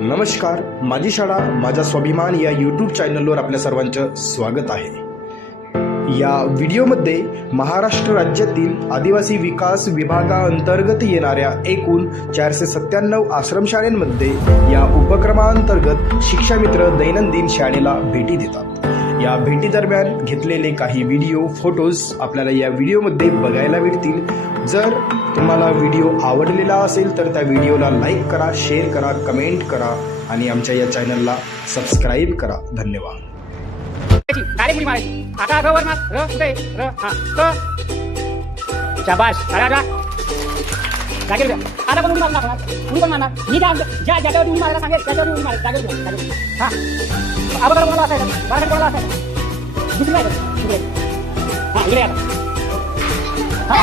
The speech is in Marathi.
नमस्कार, माझी शाळा माझा स्वाभिमान या यूट्यूब चॅनलवर आपल्या सर्वांचं स्वागत आहे। या व्हिडिओमध्ये महाराष्ट्र राज्यातील आदिवासी विकास विभागाअंतर्गत येणाऱ्या एकूण 497 आश्रमशाळांमध्ये या उपक्रमाअंतर्गत शिक्षामित्र दैनंदिन शाळेला भेटी देतात। या भेटी दरम्यान घेतलेले काही व्हिडिओ फोटोज आपल्याला या व्हिडिओमध्ये बघायला मिळतील। जर तुम्हाला व्हिडिओ आवडलेला असेल तर त्या व्हिडिओला लाईक करा, शेअर करा, कमेंट करा आणि आमच्या या चॅनलला सबस्क्राईब करा। धन्यवाद। काळे मुली मारायची आता ग वर मार र कुठे र हा क शाबाश आला जागेवर आता पण उडी मारणार उडी पण मारणार मी काय ज्या जागेवर उडी मारायला सांगेल त्याच्यावर उडी मार जागेवर हा अगोदर बोला असायचं बाहेर बोला असायचं दुसरी काय हा इकडे आता हा